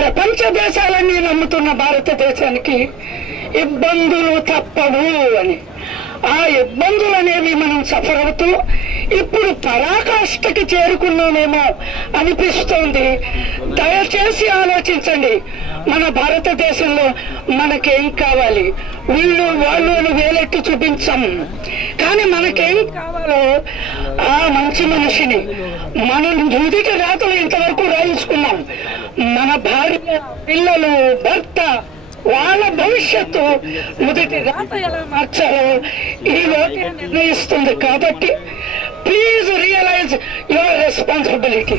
ప్రపంచ దేశాలన్నీ నమ్ముతున్న భారతదేశానికి ఇబ్బందులు తప్పవు అని. ఆ ఇబ్బందులు అనేవి మనం సఫర్ అవుతూ ఇప్పుడు పరాకాష్ఠకి చేరుకున్నామేమో అనిపిస్తోంది. దయచేసి ఆలోచించండి, మన భారతదేశంలో మనకేం కావాలి? వీళ్ళు వాళ్ళు అని వేలెట్టి చూపించాం, కానీ మనకేం కావాలో ఆ మంచి మనిషిని మనం నుదిటి రాతలు ఇంతవరకు రాయించుకున్నాం. మన భార్య, పిల్లలు, భర్త, వాళ్ళ భవిష్యత్తు మొదటి రాత ఎలా మార్చాలో ఈ ఓటే నిర్ణయిస్తుంది. కాబట్టి ప్లీజ్ రియలైజ్ యువర్ రెస్పాన్సిబిలిటీ.